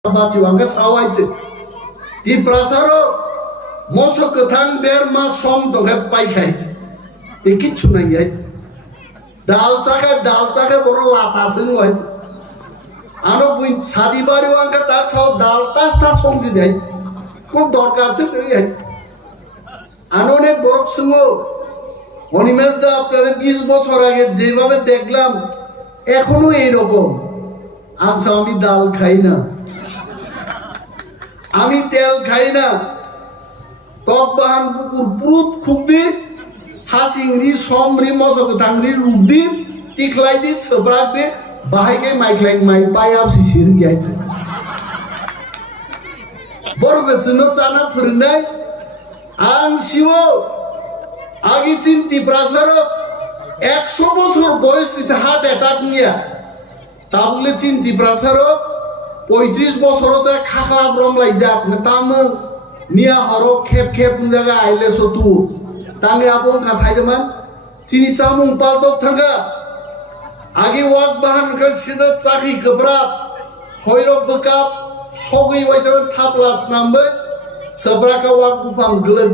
Angka sawah itu Tiprasa Rok mosok ketang biar masom toge paikai ikut cunai itu dal caka baru lapasin itu anu pun sadi baru angka tak saw dal tas songsi itu kok dorkar sih tu itu anu ne borok sungo Animesh দা আপনারা 20 বছর আগে যেভাবে দেখলাম এখনো এই রকম আচ্ছা আমি ডাল খাই না আমি তেল খাই না টক বাহান কুকুর পুরুত খুবদি হাসিংরি সমরি মসক তাংরি রুদি টিকলাই দি সবরাক দি বাহাইকে মাইকলাই মাই পাই আপ সিসির গিয়াইতে বড় বেসনো চানা ফিরনাই আন শিও আগে চিন্তি প্রাসার 100 বছর বয়স দিছে হার্ট অ্যাটাক নিয়া তাহলে চিন্তি প্রাসার 35 বছর আছে খাখলা ব্রমলাই যাক তাম নিয়া হরো খেপ জায়গা আইলে সতু তানে আপন কাসাইদমান চিনি চামুং পালদক থাঙ্গা আগে ওয়াক বাহান কাল সিদা চাকি কবরা হয়রক বকাপ সগই ওয়াইসার থাপলাস নামবে সবরাকা ওয়াক বুফাং গলত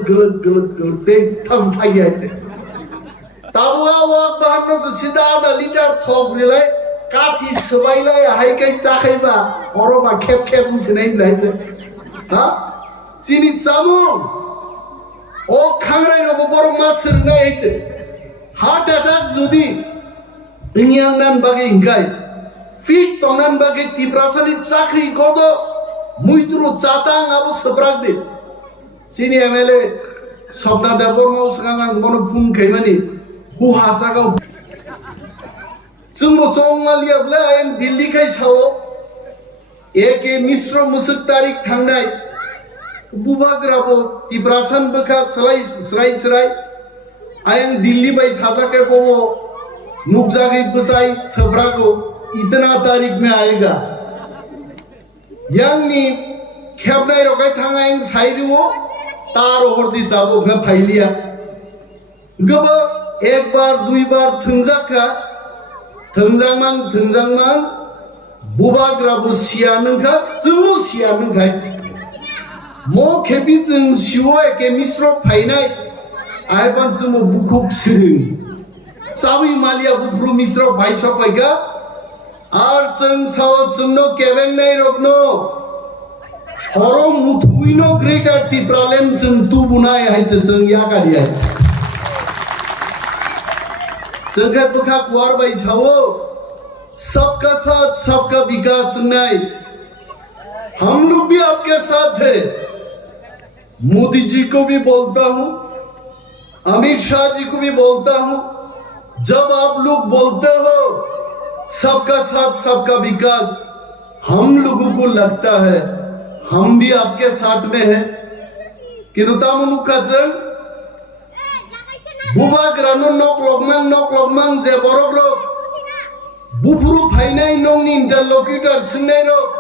তে থাস থাকি আইতে তাবুয়া ওয়াক বাহান নস সিদা আধা লিটার থক রিলাই কাঠি সবাইলাই হাইকাই চাখাইবা অরবা খেপ উনছিনাই লাইতে হ্যাঁ চিনি চামুং ও খাংরাই রব বড় মাছের নাইতে হার্ট অ্যাটাক যদি ইংয়াং নান বাগে ইংকাই ফিট তনান বাগে তিপ্রাসানি চাকরি গদ মুইতুরু চাতাং আবু সবরাক দে চিনি এমএলএ স্বপ্না দেবর মাউসগাং বন ফুন খাইমানি হু হাসাগাও जोंबो चंगालियाब्ला आयेन दिल्ली खाय सावो एके मिश्र मुसुक तारिख थांनाय बुबाग्राबो तिप्रासान बखा स्राय आयेन दिल्ली बाय साजाके कोबो नुकजागे बसाई सब्राको इतना तारीख में आएगा यांगनी खेबनाय रगाय थांगायन साइरिवो तार हरदि ताबो न फाइलिया गबो एक बार दुई बार थंजाका थंजांमां बुबाग्राबो सियानंखा जोंनो सियानंखाय मो खेबि जों सिव एके मिश्र फाइनाय आयबान जोंनो बुखुक सिरिं सावि मालिया बुब्रु मिश्र फाइसपायगा आर जों साव जोंनो केबेंनाय रगनो हरो मुथुइनो ग्रेटर तिप्रालेन जों तुबुनाय हायजो जों यागारियाय जगह बखा कुआर बाई छावो सबका साथ सबका विकास नहीं हम लोग भी आपके साथ है मोदी जी को भी बोलता हूं अमित शाह जी को भी बोलता हूं जब आप लोग बोलते हो सबका साथ सबका विकास हम लोगों को लगता है हम भी आपके साथ में है किंतु तामुनु का जंग बुबाग्रानो नक लगमां जे बरक रक बुफुरु फाइनाय नंनि इंटरलक्यूटर सिंनाय रक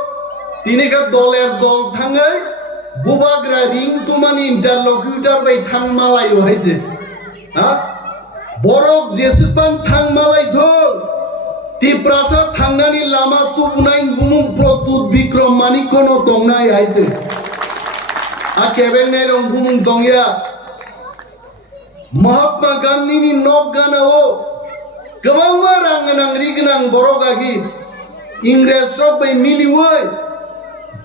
तिनिका दलेर दल थाङै बुबाग्रा रिं तुमानि इंटरलक्यूटर बाय थां मालायो हायजे हा बरक जेसेबां थां मालाय धर तिप्रासा थांनानि लामा तुबुनाय बुमुं प्रतुत बिक्रम मानिकनो दंनाय हायजे आ केबेंनाय रं बुमुं दंया महात्मा गांधी नि नक गानाओ गोबां रांगनां रिगनां बरगागि इंग्रेज रक बै मिलिवै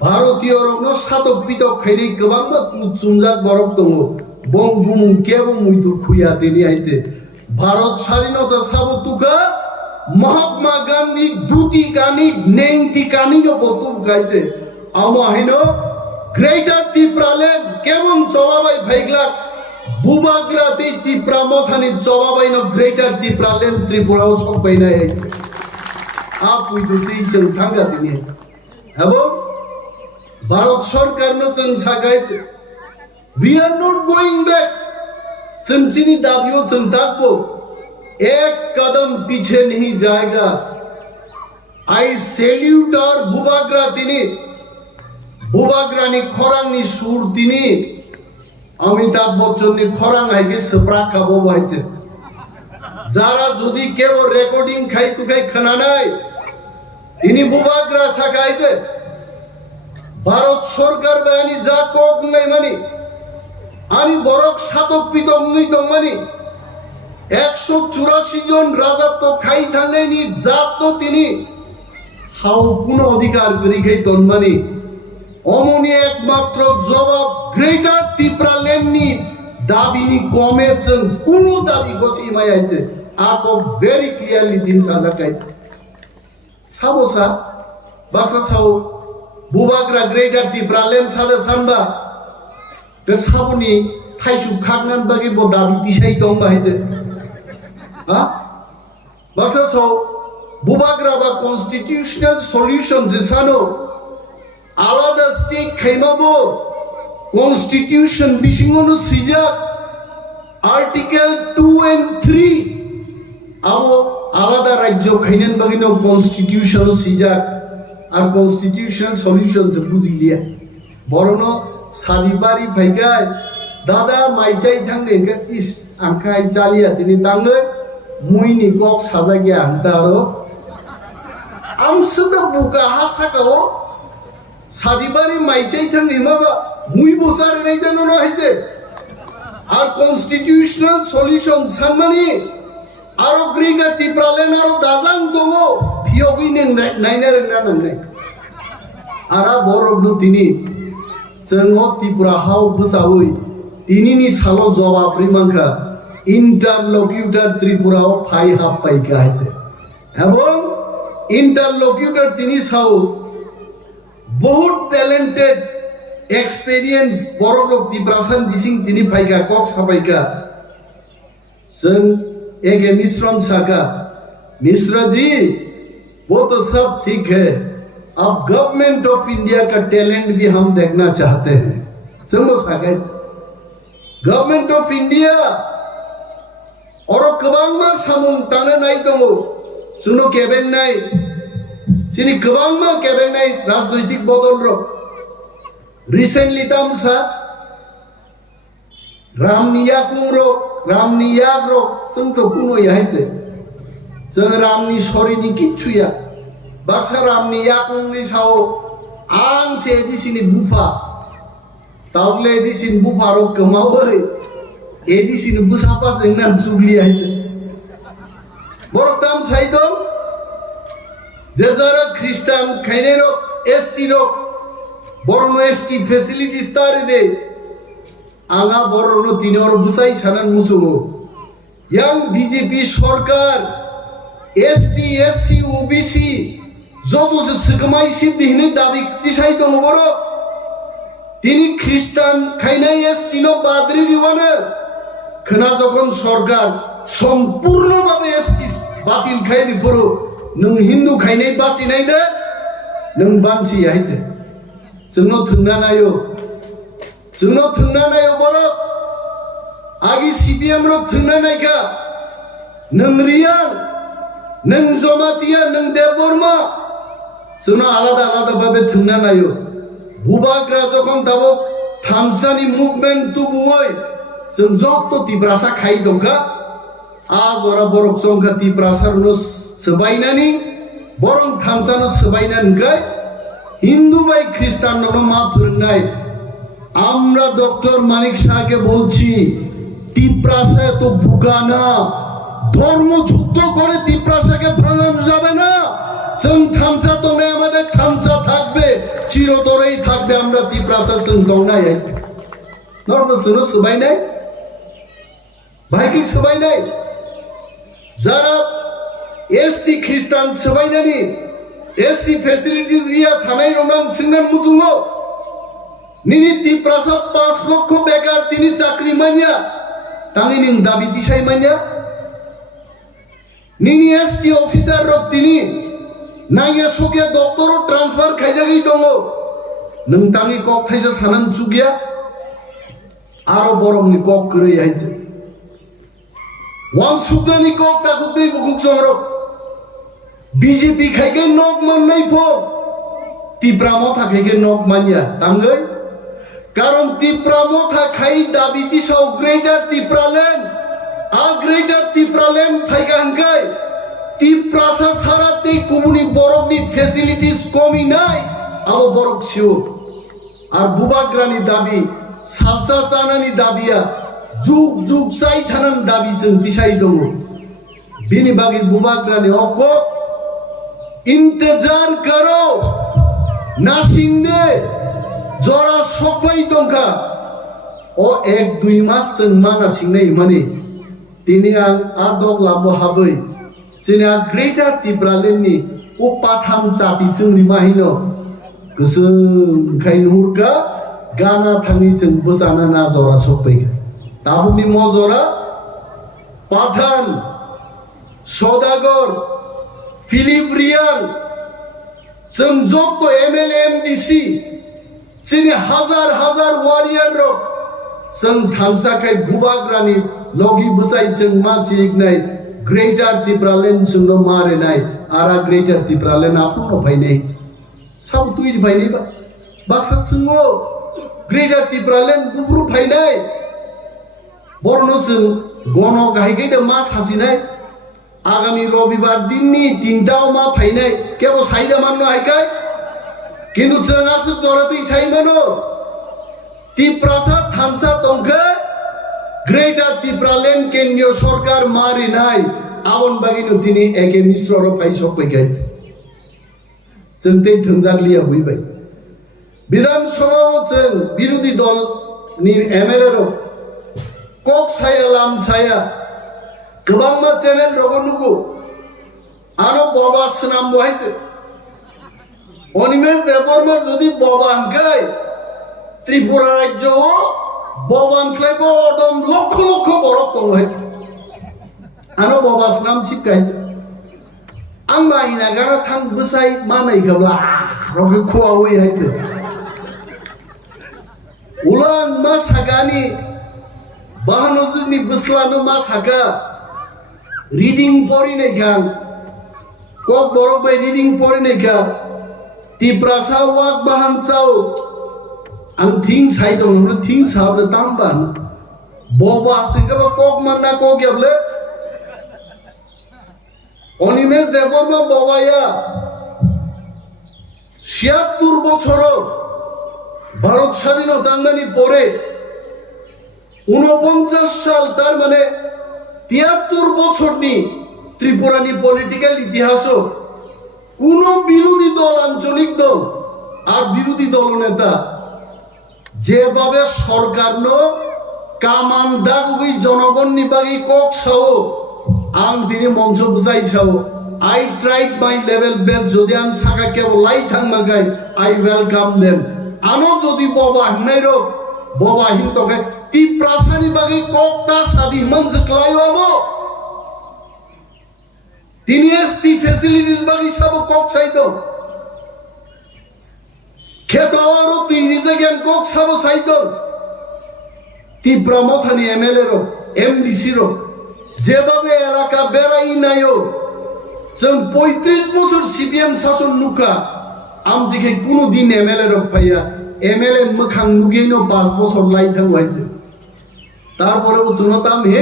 भारतीय रकनो सातक पितक खायनि गोबां मुचुंजाक बरक दङ बं बुमुं केबो मुइतु खुया देनि आइते भारत स्वाधीनता साबतुका महात्मा गांधी दुति कानि नेंति कानि न बतुर गाइते आमा हैनो ग्रेटर तिप्रालेन केबं चलाबाय फाइग्लाक बुबाग्रा तिप्रा मथानि जवाबायनो ग्रेटर तिप्रालेन त्रिपुराव सफैनाय आप उइदुति जों थांगादिनि हेबो भारत सरकारनो जों सागायत we are not going back जों जिनि दाबियो जों दागबो एक कदम पीछे नहीं जाएगा आई सैल्यूट और बुबाग्रा तिनि बुबाग्रानि खरांनि सुर तिनि अमिताभ बच्चन नि खरां हाइगे सप्रा खाबो बायचे जारा जुदि केवल रेकर्डिंग खाइ तुखाइ खोनानाय इनि बुबाग्रा सागायजे সরকার বাহিনী যা কক নাই মানে আনি বরক সাতক পিতম নই দং মানে 184 জন রাজত্ব খাই থাঙ্গাইনি জাত তো তিনি হাও কোনো অধিকার করি খাই তন মানে অমনি একমাত্র জবাব গ্রেটার ত্রিপুরা ল্যান্ডনি দাবিনি কমেছেন কোনো দাবি গছি মায়াইতে আকক ভেরি ক্লিয়ারলি দিন সাজাকাই সাবসা Baksa Sao বুবাগ্রা greater Tripura land সাদা সানবা বে সাবনি থাইসু খাগনান বাগি ব দাবি দিশাই দং বাহাইতে হ্যাঁ বাক্সা সাও বুবাগ্রা বা কনস্টিটিউশনাল সলিউশন যে সানো আলাদা স্টেট খাইমাবো কনস্টিটিউশন বিশিঙ্গনো সিজাক আর্টিকেল 2 and 3 আবো আলাদা রাজ্য খাইনান বাগিনো কনস্টিটিউশন সিজাক আর কনস্টিটিউশনাল সলিউশন যে বুঝিলিয়া বরনো সাদিবারি ভাইগায় দাদা মাইচাই থাঙ্গে ইস আংখাই চালিয়া তিনি তাঙ্গে মুইনি কক সাজা গিয়া আনতারো আমসুদা বুকা হাসাকাও সাদিবারি মাইচাই থাঙ্গে মাবা মুই বসার নাই জানো না হইতে আর কনস্টিটিউশনাল সলিউশন সানমানি আরো গ্রেটার ত্রিপুরা ল্যান্ড আরো দাজাং দমো ফিয়গি নাইনার নানাং নাই আরা বরবনো তিনি जोंहो त्रिपुरा हाव बसावै तिनिनि सालो जवाब रिमांखा interlocutor Tripura phi half Paika আছে এবং इंटरलॉक्यूटर তিনি সাও বহুত ট্যালেন্টেড एक्सपीरियंस बरलोक त्रिपुरासान बिसिं তিনি फाइका कक सापाइका जों एगे मिश्रण साका मिश्रा जी वो तो सब ठीक है अब गवर्नमेंट ऑफ इंडिया का टैलेंट भी हम देखना चाहते हैं चलो सागत गवर्नमेंट ऑफ इंडिया और गोबां मा सामुं तानो नाय दङ सुनो केबें नाय सिनि गोबां मा केबें नाय राजनैतिक बदल रो रिसेंटली तामसा रामनिया कुंरो रामनिया रो जों तो कुनो याहायजे जों रामनि सरिनि किच्छुया बाक्सा रामनि याकुंनि साव आं से दिसिनि बुफा तावले दिसिन बुफारो कमावै एदिसिन बुसापा जोंनान सुग्लिया है बरताम साइदो जेजारा ख्रिस्टान खाइनेरो एसटी रो बरनो एसटी फैसिलिटीज तारे दे आंगा बरनो तिनोर बुसाई सानान मुसुगो यां बीजेपी सरकार एसटी एससी ओबीसी যত সে সুকমাই সিদ্ধিহীন দাবি দিশাই দङ বড় তিনি খ্রিস্টান খাইনাই এসটিনো বাদরি দিওয়ানে খনা যখন সরকার সম্পূর্ণভাবে এসটি বাতিল খাইনি পড়ো নং হিন্দু খাইনাই বাঁচিনাই দে নং বাঁচি আইতে जोंनो थुंना नायो बड़ आगे सीपीएम रो थुंना नायका नों रिया नों जमातिया नों देवबर्मा जोंनो आलादा आलादा भाबे थुंना नायो बुबाग्रा जखन दाबो थामसानि मुभमेन्ट तुबुय जों जत तिप्रासा खाइ दंखा आज अरा बरक संखा तिप्रासारनो सबायनानि बरं थामसानो सबायनानखाय हिंदू भाई ख्रिस्टान मा फोरोंनाय আমরা ডক্টর মানিক শাহকে বলছি তিপ্রাসা তো বুকানা ধর্ম যুদ্ধ করে তিপ্রাসাকে ভাঙানো যাবে না जों থামসা তো নেই আমাদের থামসা থাকবে চিরতরেই থাকবে আমরা তিপ্রাসা जों দংনাই নর্ম সুনো সবাই নাই ভাই কি সবাই নাই যারা এসটি খ্রিস্টান সবাই নানি एसटी फैसिलिटीज रिया सानाय रंगां सिंनान मुजुङो निनि तिप्रासा 5 लक्ष बेकार तिनि चाकरी मानिया तांनि निं दाबि दिसाय मानिया निनि एसटी ऑफिसर रक तिनि नाया सगिया डक्टर ट्रांसफर खायजागि दङ नों तांनि कक थाइजा सानान जुगिया आरो बरमनि कक करै हायजे वान सुगनानि कक ताखौ दै बुकुक संरो बीजेपी खाइगे नक माननाय फो तिप्रामो थाखायगे नक मानिया तांगै कारण तिप्रामो थाखाय दाबि दिसाव ग्रेटार तिप्रालेण्ड आ ग्रेटार तिप्रालेण्ड फाइगांगाय तिप्रासा सारा ते गुबुननि बरकनि फेसिलिटीज कमि नाय आबो बरक सिउ আর বুবাগ্রাनि दाबि सालसा चानानि दाबिया जुग जुग चाइ थानानि दाबि जों दिसाइ दङ बिनि बागै बुबाग्रानि अको इंतजार करो नासिंने जरा सफाई दंखा ओ एक दुई मास जों मा नासिंनाय माने दिनै आं आदक लाबो हाबै जोंना ग्रेटार त्रिपुरालेण्डनि उपाथाम जाति जोंनि माहिनो गोसोखाय नुहुरगा गाना थांनि जों बोजाना ना जरा सफैगा दाबुनि मजरा पाठान सदागर फिलिप रियान जों जत एमएलए एमडीसी जोंनि हाजार हाजार वारियर रक जों थांसाखाय बुबाग्रानि लगी बोसाय जों मानसिनाय ग्रेटार त्रिपुरालेण्ड जोंनो मारिनाय आरा ग्रेटार त्रिपुरालेण्ड आफुनो फायनाय सब तुइ फायनाय बाक्सा सिङो ग्रेटार त्रिपुरालेण्ड बुब्रु फायनाय बरनो जों गन गाहायगै द मा साजिनाय आगामी रविबार दिननि 3टाव मा फायनाय केबो साइदा माननो हायखाय किन्तु जों आसो जरातै साइमानो तिप्रासा थामसा दंखो ग्रेटार त्रिपुरालेण्ड केन्द्रीय सरकार मारिनाय आवन बागिनो दिनै एके मिश्र र फाइ सफैखाय जों दै थोंजाग्लिया बुइबाय विधान सभायाव जों बिरोधी दलनि एमएलए र कक साया लाम साया गोबां मा चेनेल रगनुगु आरो बाबा सनाम बहायजे अनिमेश देबबर्मा जदि बाबा हंखाय त्रिपुरा राज्यआव बाबानस्लायबो अदम लक्ष लक्ष बरफ दं बहायजे आरो बाबा सनाम सिपखायजे आं माहिना गाना थां बोसाय मानाय गब्ला रगे खुआवै हायजे उलां मा सागानि बाहानो जोंनि बोस्लानो मा सागा रीडिंग फरिनाय गान कक बरबाय रीडिंग फरिनाय गा तिप्रासा वाक बाहान चाव आं थिं साइ दं थिं साबले तामबान बबा सिंगाबा कक मानना कक याबले अनिमेश देबबर्मा बाबाया ৭৬ বছর ভারত স্বাধীনতা আন্দোলনের পরে ৪৯ সাল তার মানে ৭৩ বছরনি ত্রিপুরানি পলিটিক্যাল ইতিহাস কোন বিরোধী দল আঞ্চলিক দল আর বিরোধী দলনেতা যেভাবে সরকার কামান দাগুই জনগণনি বাগি কক সাও आं दिनै मंच बुजाय Sao I tried my level best जदि आं सागा केवल लाई थांमागाय I welcome them आनो जदि बाबा हन्नाय रो बाबा हिंतोके तिप्रासानि बागै ककता सादि मनजक्लायो आबो तिनि एसटी फैसिलिटीज बागै साबो कक साइतो खेतावारो तिनि जगेन कक साबो साइतो तिप्रा मथानि एमएलए रो एमडीसी रो যেভাবে এলাকা বেড়াই নাইও जों 35 বছর সিপিএম শাসন নুকা আম দেখে কোনদিন এমএলএ রক পাইয়া এমএলএ মুখাং নুগেনো 5 বছর লাই থাকবাইছে তারপরে বলছো তাম হে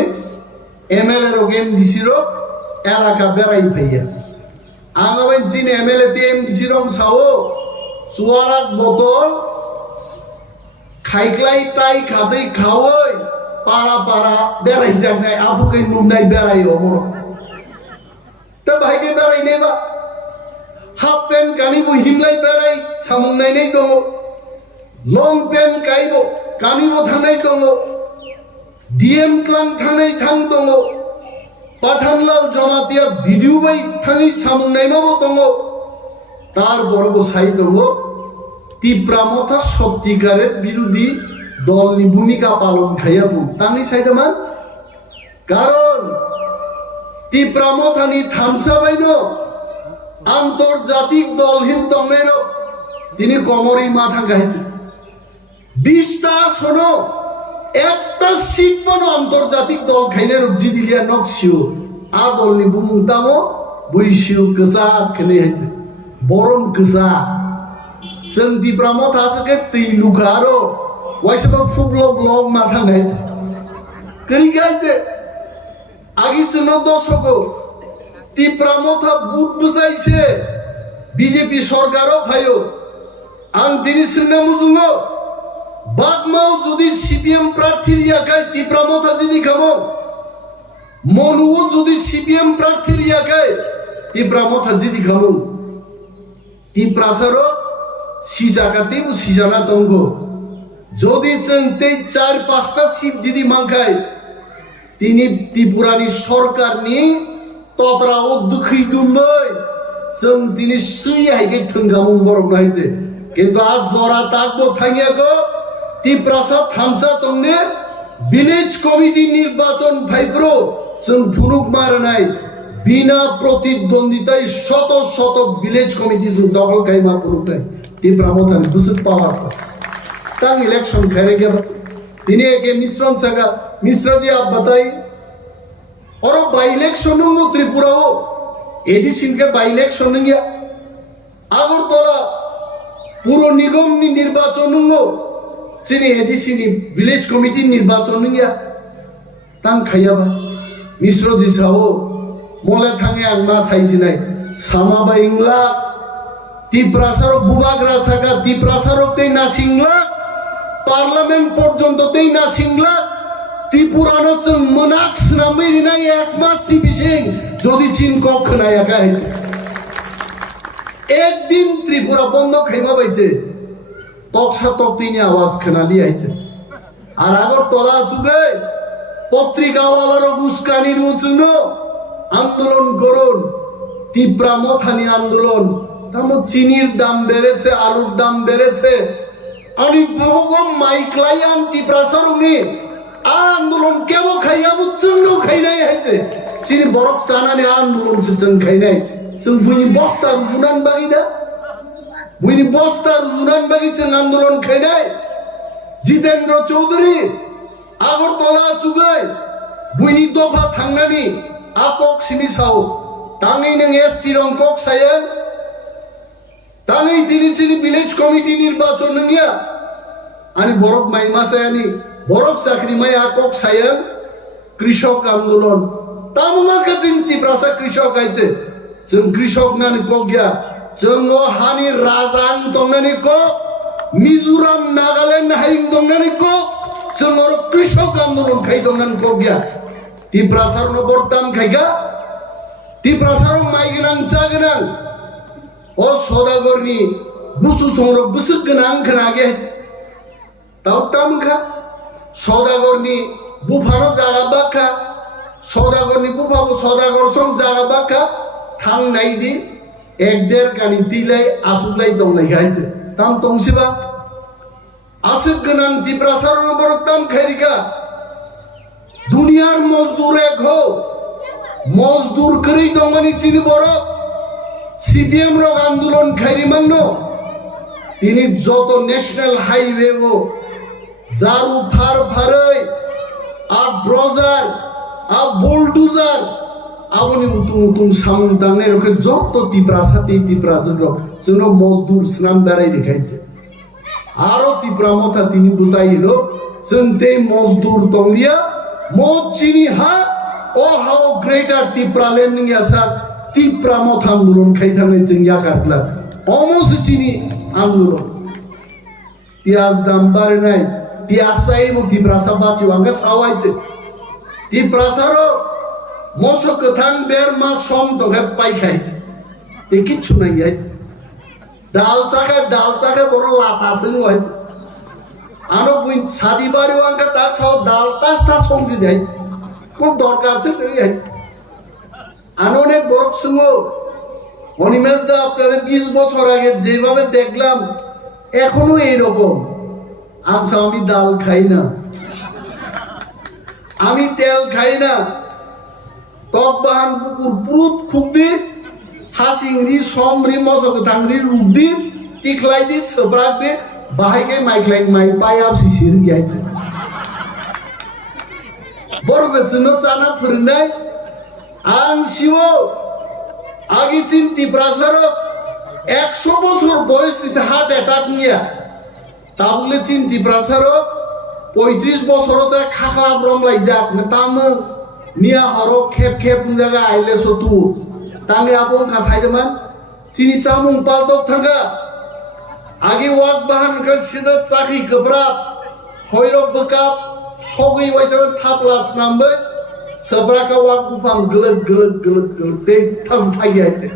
এমএলএ রক এমডিসি রক এলাকা বেড়াই পাইয়া আগাবাই চিন এমএলএ তে এমডিসি রক সাও চুয়ারাক বোতল খাইক্লাই টাই খাদেই খাওই पारा पारा बेराय जानाय आफुकै नुमनाय बेराय अमर त भाइके बेराय नेबा हाफ पेन कानिबो हिमलाय बेराय सामंनाय नै दङ लं पेन काइबो कानिबो थांनाय दङ डीएम क्लान थांनाय थां दङ पाठानलाल जमातिया भिडिअ बाय थाङै सामंनाय माबो दङ तार बरबो साइ दङ तिप्रामथा सत्यिकारेर बिरोधी दलनि भूमिका पालन खायाबो तांनि साइदामान कारण तिप्रामथानि थामसाबायनो आंतर्जातिक दल हिन दंनायरो तिनि कमरै माथा गाइছে 20টা শোনো একটা সিট পনো আন্তর্জাতিক দল খাইনের জিদিলিয়া নকশিও আ দলनि बुंतामो বৈশিও गोजा खने हाइছে बरम गोजा जों तिप्रामथासके तैलुखारो वाइसबा फुबलक लक माथा गाइছে करि गाइছে आगे चनो दशको तिप्रामथा बुट बुझाइছে बीजेपी सरकारो फायो आं दिनै सोंना मुजुङो বাগমাও যদি সিপিএম প্রার্থীর ইয়াকায় টিপ্রামথা যদি খামো মনুও যদি সিপিএম প্রার্থীর ইয়াকায় টিপ্রামথা যদি খামো টিপ্রাসারক সিজাকাতিম সিজানা তঙ্গ যদি চেংতে 4-5টা সিট যদি মাংখায় তিনি ত্রিপুরানি সরকার নিয়ে ততরাও দুঃখী দুম্বই जों তিনি সুই হাইকে থঙ্গামুং বরং নাইছে কিন্তু আজ জরা তাকবো থাঙ্গিয়াগো টিপ্রাসা থামসা তংনে ভিলেজ কমিটি নির্বাচন ভাইব্রো जों ফুরুক মার নাই বিনা প্রতিদ্বন্দ্বিতায় শত শত ভিলেজ কমিটি जों দখল কাইমা ফুরুক নাই টিপ্রামথান বুসুক পাওয়ার तांग इलेक्शन करे गया तिने के मिश्रण सगा मिश्रा जी आप बताइए और बाई इलेक्शन होंगे त्रिपुरा हो एडिशन के बाई इलेक्शन होंगे আগরতলা পুরো নিগম নির্বাচন होंगे চিনি এডিসি ভিলেজ কমিটি নির্বাচন होंगे तांग खायाबा मिश्र जी साओ मोले थांगे आंगमा साइजिनाय सामाबा इंगला টিপ্রাসার বুবাগ্রা সাকা টিপ্রাসার তে না সিংলা পার্লামেন্ট পর্যন্ত তেই না সিংলা ত্রিপুরানো চং মনাক্স নামেরি নাই এক মাস টিপিসিং যদি চীন কক্ষ নাই একা একদিন ত্রিপুরা বন্ধ খাইমা পাইছে তকসা তকতিনি আওয়াজ খানালি আইতে আর আগরতলা সুগে পত্রিকাওয়ালার উস্কানি রুচুন আন্দোলন করুন তীব্রামথানি আন্দোলন তাম চিনির দাম বেড়েছে আলুর দাম বেড়েছে আমি বহুগম মাইকলাই আম টিপ্রাসারুনি আন্দোলন কেব খাইয়া বুঝছন্ন খাই নাই হাইতে চিনি বরফ চানানি আন্দোলন সেচন খাই নাই जों बुइनि बस्ता रुजुनान बागि दा बुइनि बस्ता रुजुनान बागि जों आंदोलन खायनाय जितेन्द्र चौधरी আগরতলা सुगै बुइनि दफा थांनानि आकक सिनि साव ताङै नों एसटी रं कक सायन ताङै तिनि चिनि विलेज कमिटी निर्वाचन नंगिया आनि बरफ माइमा सायानि बरफ चाकरि माइ आकक सायन कृषक आंदोलन तामुमा खातिन टिप्रासा कृषक आइছে जों कृषक नानि कगया जों हानि राजां दंनानि को मिजोराम नागालैंड हाइं दंनानि को जों कृषक आंदोलन खाइ दंनानि कगया टिप्रासार न बरताम खाइगा टिप्रासार माइ गोनां जा गोनां ओ सदागरनि बुसु संरक बुसु गोनां खोनागे ताव तामखा सदागरनि बुफानो जागा बाखा सदागरनि बुफाबो सदागर सं जागा बाखा थांग नाइदि एक देर कानि तिलाय आसुलाय दंनाय गायते ताम तंसिबा आसिब गोनां टिप्रासार न बरक ताम खाइरिगा दुनियार मजदूर एक हो मजदूर करै दंमानि चिनि बरक सीपीएम रक आंदोलन खाइरि मांनो तिनि जतो नेशनल हाईवे वो जारु फार फारै आ ब्रोजार आ बुलडोजार आबनि उतुं उतुं साउन दांनाय रखे जतो टिप्रासाते टिप्राजन रक जोंनो मजदूर स्नाम बाराय देखाइছে आरो टिप्रामथा तिनि बुसाइलो जोंते मजदूर दंलिया मोचिनि हा ओ हाउ ग्रेटर टिप्रालेन्ड नियासा टिप्रामथा आंदोलन खाइथांनाय जों याकाटला अलमोस्ट चिनि आंदोलन पियाज दाम बारायनाय पियाज साइबो टिप्रासा बाचि वांगा सावाइছে टिप्रासारो मोसो गोथां बेर मा सम दगे पाइखाइছে ए किच्छु नाइ आइছে दाल चाके बर लापासो आइছে आरो बुइ सादिबारि वांगा ता साव दाल तास्ता संजि आइছে কোন দরকার আছে তেরি আইছে আনোনে বরক সুঙ্গো অনিমেষ দা আপনারা 20 বছর আগে যেভাবে দেখলাম এখনো এই রকম আচ্ছা আমি ডাল খাই না আমি তেল খাই না টক বাহান বুকুর পুরুত খুবদি হাসিংরি সমরি মসক থাংরি রুগদি টিকলাই দি সবরাক দি বাহাইকে মাইকলাই মাই পায়াব সিসির গিয়াইছে বরবেসনো চানা ফিরনাই আং শিও আগে চিন টিপ্রাসার 100 বছর বয়স দিছে হার্ট অ্যাটাক নিয়া তাহলে চিন টিপ্রাসার 35 বছর আছে খাখলা ব্রমলাই যাক তাম নিয়া হর খেপ খেপ জায়গা আইলে সতু তানে আপন কাসাইদমান চিনি চামুং পালদক থাঙ্গা आगे वाक बाहन का सिदा चाकी गोब्राब हयरक बकाब सगै वाइसार थाप्लास नामबो सब्राका वाक बुफाम गलत गलत गलत गलत ते थास थागी आइते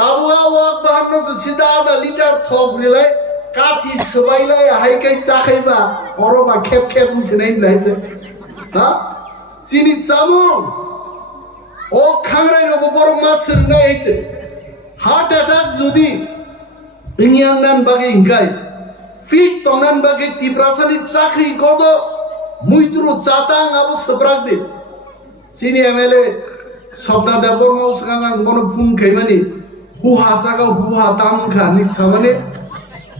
ताबुआ वाक बाहन न सिदा आधा लिटार थक रिलाय काथि सबाइलाय हाइकै चाखैबा अरबा खेब खेब उनसिनाय लाइते हा चिनि चामु ओ खांराय रबो बरं मा सोरनाय आइते हार्ट अटैक जुदि इंयां नान बागे इंगाय फिट तंगनान बागे तिप्रासानि चाखै गदो मुइत्रु चातां आबो सब्राक दे चिनि एमएलए सबना देबर मौसगां गनो फुन खैमानि हु हासागा हु हाताम खानि छमाने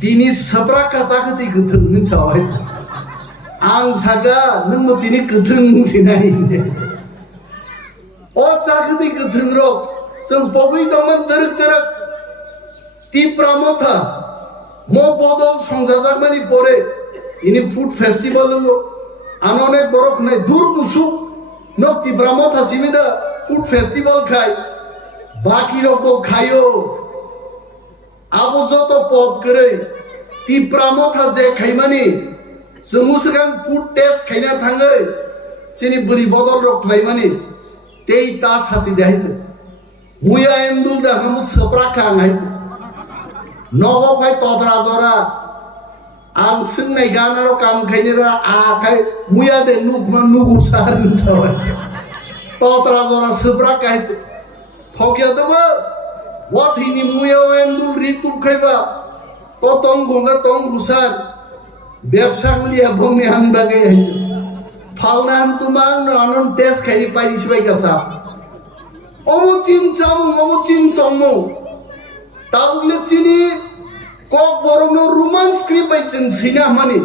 दिनि सब्राक का चाखै गथों मिनसावाय आं सागा नों दिनि गथों सिनाय ओ चाखै गथों रक जों बबै दमन दरक दरक तिप्रामथा मो बदल संजाजाकमानि परे इनि फूड फेस्टिवल दंगो आं अनेक बरक नाय दूर मुसु न तिप्रामथा सिमिदा फूड फेस्टिवल खाय बाकी रको खायो आबो जतो पद करे तिप्रामथा जे खायमानि जों मुसगां फूड टेस्ट खायना थाङै सिनि बुरि बदल रक खायमानि तेई ता सासि देहायते मुया एंदुल दा हम सप्राका आंहायते नगो फाय तद्रा जरा आं सोंनाय गानारो काम खायनेरा आखाय मुया दे नुगमा नुगु सारन सावाय तद्रा जरा सप्राका आइते थगिया दबो वाथिनि मुया एंदुल रितुब खायबा तो तंग गंगा तंग गुसार बेबसांलिया बंनि आं बागे आइते फालना हम तुमां नन टेस्ट खायि पाइसि बाय गासा अमुचिन चामु अमुचिन तंगमु ताबुले चिनि कक बरनो रोमान स्क्रिप्ट बाय जों सिना माने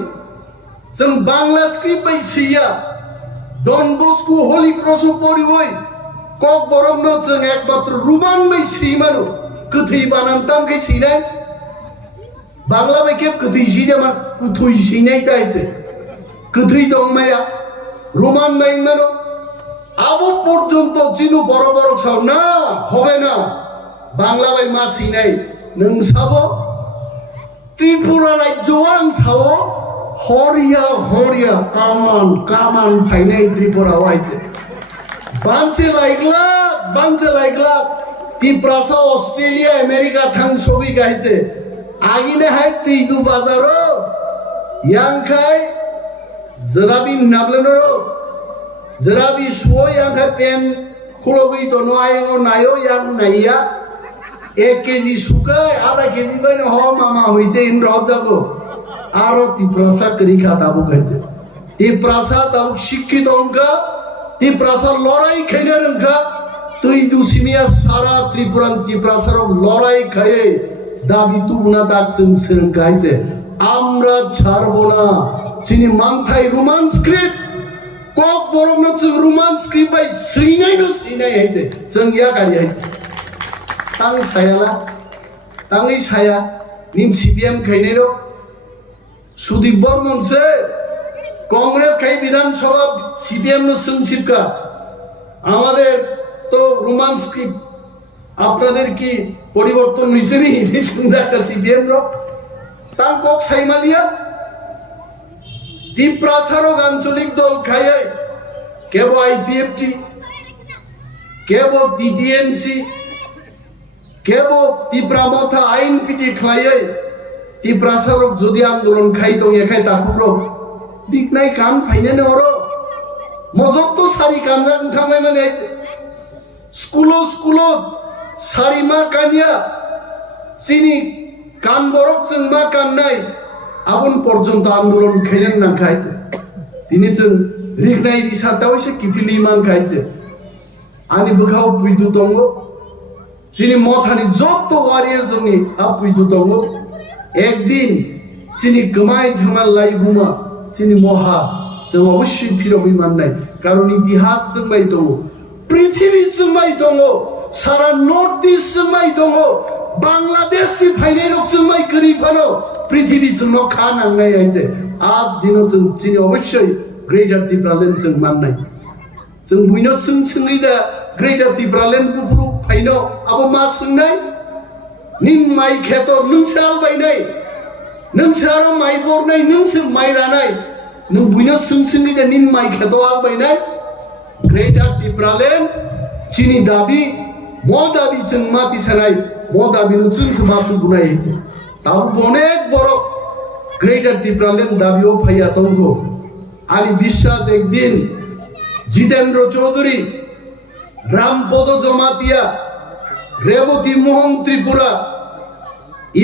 जों बांला स्क्रिप्ट बाय सिया डन बस्को होली क्रॉस परिवय कक बरनो जों एकमात्र रोमान बाय सिमानो गथै बानांताम कै सिनाय बांला बाय के गथै सिना मा कुथै सिनाय दाइते गथै दंमाया रोमान बाय मानो आबो पर्यन्त जिनु बड़ बड़ साव ना হবে না বাংলা বাই मा सिनाय नों साबो त्रिपुरा राज्यो आं सावो हरिया हरिया कामान कामान फाइनाय त्रिपुरा वाइते बांचे लाइगला तिप्रासा ऑस्ट्रेलिया अमेरिका थां सगै गाइते आगिने हाय तैदु बाजारो यांखाय जराबि नाबलेनो जराबि सुओ यांखाय पेन खुलगै तो नो आयनो नायो यां नाइया 1 केजी सुकाय आधा केजी बायनो ह मामा होइसे इन रब जागो आरो तिप्रासा करी खाताबो गइते तिप्रासा ताबो शिक्षित अंका तिप्रासा लड़ाई खैने रंका तुई दुसिमिया सारा त्रिपुरा तिप्रासा रक लड़ाई खाये दाबि तुबना दाक जों सोरंगाइजे आम्रा छारबो ना चिनि मांथाय रोमान स्क्रिप्ट कक बरनो जों रोमान स्क्रिप्ट बाय सैनायनो सैनाय हायते जों या गारि हायते तांग सायाला तांगै साया निन सीपीएम खायनेरो सुदीप बर्मन से कांग्रेस खाई विधानसभा सीपीएम नो संचिपका আমাদের তো রোমান স্ক্রিপ্ট আপনাদের কি পরিবর্তন হইছে নি একটা সিপিএম র তার কক সাইমালিয়া তিপ্রাসারক আঞ্চলিক দল খায় কেব আইপিএফটি কেব টিটিএনসি কেব তিপ্রামথা আইনপিটি খায় তিপ্রাসারক যদি আন্দোলন খাই তো এখাই তাকুর বিকনাই কাম ফাইনে নরো মজত তো সারি কামজা খামাই মানে স্কুলো সারি মা কানিয়া চিনি কান বরক जों मा কান্নাই আবন পর্যন্ত আন্দোলন খাইলেন না খাইছে তিনি जों রিগনাই রিসাতাও এসে কিফিলি মান খাইছে আনি বখাও পুইদু দঙ্গ চিনি মথানি যত ওয়ারিয়ার জনি আপুইদু দঙ্গ একদিন চিনি গমাই থামাল লাইবুমা চিনি মহা जों অবশ্যই ফিরবই মাননাই কারণ ইতিহাস जोंबाय दङ পৃথিবী जोंबाय दङ सारा नॉर्थ ईस्ट जोंबाय दङ बांग्लादेश की फाइनाल जोंबाय गरिफानो पृथ्वी जोंनो खानांनाय आइते आप दिनो जों चिनि अवश्य ग्रेटर त्रिपुरालेण्ड जों माननाय जों बुइनो सोंङै दा ग्रेटर त्रिपुरालेण्ड गुफुरु फाइनो आबो मा सोंनाय nin mai kheto nungsal bainai nungsaro mai bornai nungse mai ranai nung buino sungsung de nin mai kheto al bainai Greater Tripura Land chini dabi mo dabi chengmati sanai mo dabi nu chung samatu bunai hite tabu onek boro Greater Tripura Land dabi o phaiya tongko ali বিশ্বাস একদিন Jitendra Chowdhury Rampada Jamatia Rebati Mohan Tripura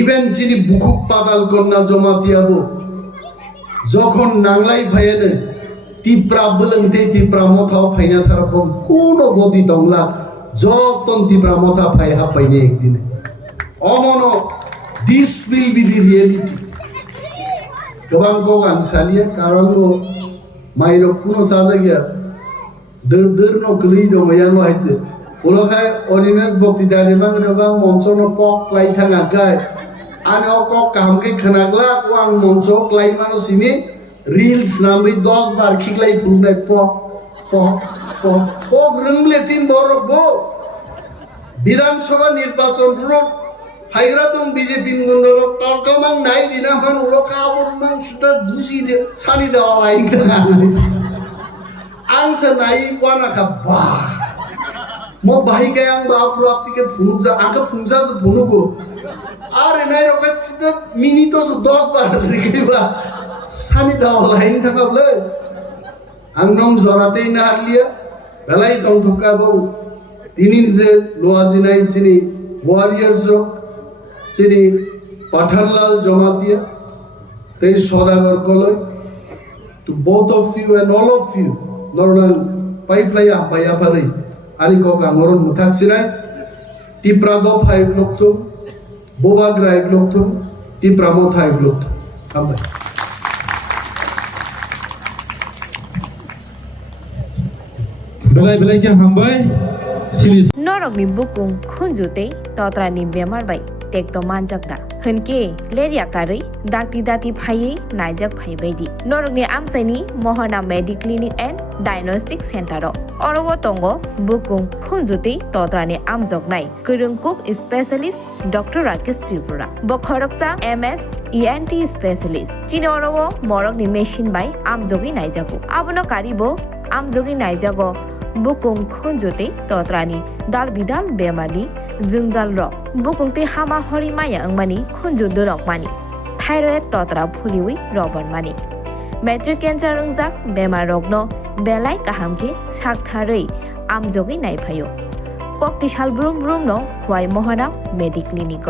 even যিনি বুকুক পাতাল কন্যা জমাতিয়াবো যখন নাংলাই ভাইয়েনে টিপ্রা বলংতে টিপ্রা মথা ফাইনা সারপম কোন গতি দংলা যতন টিপ্রা মথা phi হাপাইনে একদিনে অমন this will be the reality গোবাং গো আনসালিয়া কারণ মাইরো কোনো সাজা গিয়া দর দর ন গলি দং ইয়ানো হাইতে ওলখাই অরিনেস বক্তৃতা দিবাং নবাং মঞ্চ ন পক লাই থাঙা গায় আনে কক কামকে খনাগলা ওয়াং মঞ্চ ক্লাই মানো সিমি রিলস নামে 10 বার খিকলাই ফুলাই পক পক পক পক রংলে চিন বরবো বিধানসভা নির্বাচন পুরো ফাইগ্রা দং বিজেপি গন্ডর টকমাং নাই দিনা মান ওলখা বরমাং সুতা দুসি দে সানি দেওয়া লাই आंसे नाई वाना का बा मो भाई के आंग बा पुराप के फुनुक जा आंका फुंसा से फुनुको आरे नाई रोका सीधा मिनिटो से 10 बार रिगे बा सानी दाव लाइन था कबले आंग नंग जोराते ही नार लिया बेलाई तंग थुका बाऊ तीनिन से लोआजी नाई चिनी वॉरियर्स रोक चिनी पठानलाल जमातिया तेज सौदागर कोलोई to both of you and all of you Normal pipeline hambai yapharo ani ko kangoron muthak sinai Tripura do 5 lokto boba drive lokto Tripura mo 5 lokto hambai belai ke hambai silis norok ni bukung khunjute totra ni bemar bai tek to manjakda hunke leria kari dakti dati phai naijak phai baidi norok ni amsaini mohana medical clinic and diagnostic center orobo tongo bukung khunjute totra ni amjok nai kurung cook specialist Dr. Rakesh Tripura bokhaktwi MS ENT specialist chini orobo morok ni machine bai amjogi naijago abono karibo amjogi naijago bukung khunjute totrani dal bidal bemani jungjal rok bukungte hama hori maya angmani khunju dorok mani thyroid totra phuliwi roban mani matric cancer ungjak bemar rokno belai kahamke saktharei amjogi naiphayo kokti sal brum brum no khwai mohana medical clinic